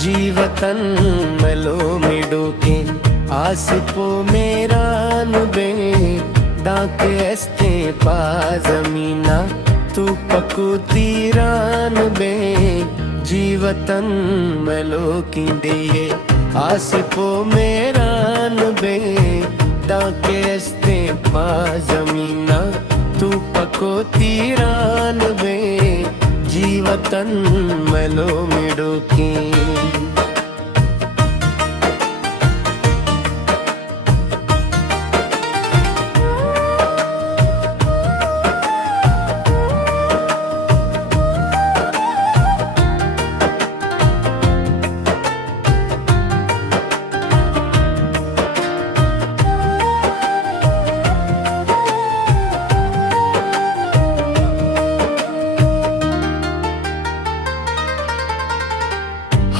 जीवतन मलो मिडोके आसिपो मेरान बे डाक एस्ते पा जमीना तू पकू तीरान बे जीवतन मलो की दिए आसिपो मेरान बे डाक एस्ते पा जमीना तू पको तीरान बे जीवतन मलो मिडोकी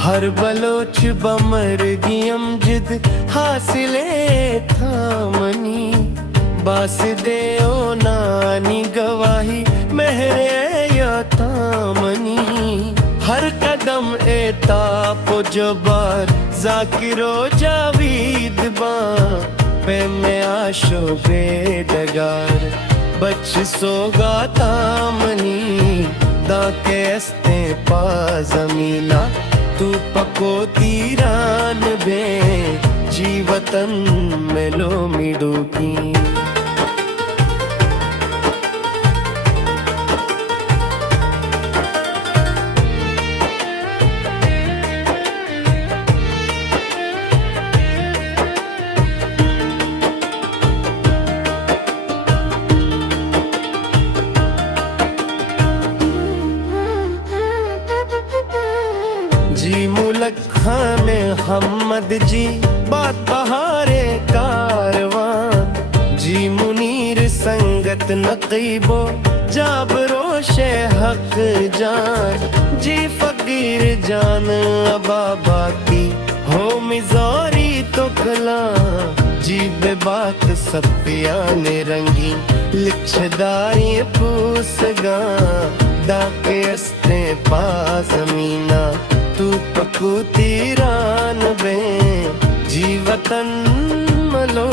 हर बलोच बमर गियम जिद हासिले थामनी बास दे ओ नानी गवाही मेहरे या तामनी हर कदम ए तापो जबार जाकिरो जावीद बा पे में आशो बेडगार बच सोगा तामनी दाके अस्ते पा जमीना तू पको तीरान बे जीवतन मेलो मिडोकी जी मुलक खाने हमद जी बात बहारे कारवां जी मुनीर संगत नकीबो जाबरोशे हक जान जी फकीर जान अबाबा की हो मिजोरी तो कला जी बेबाक सपिया ने रंगी लिखदारी पूसगा दाके अस्ते पा जमीना तू पकू तीरान बे जीवतन मलो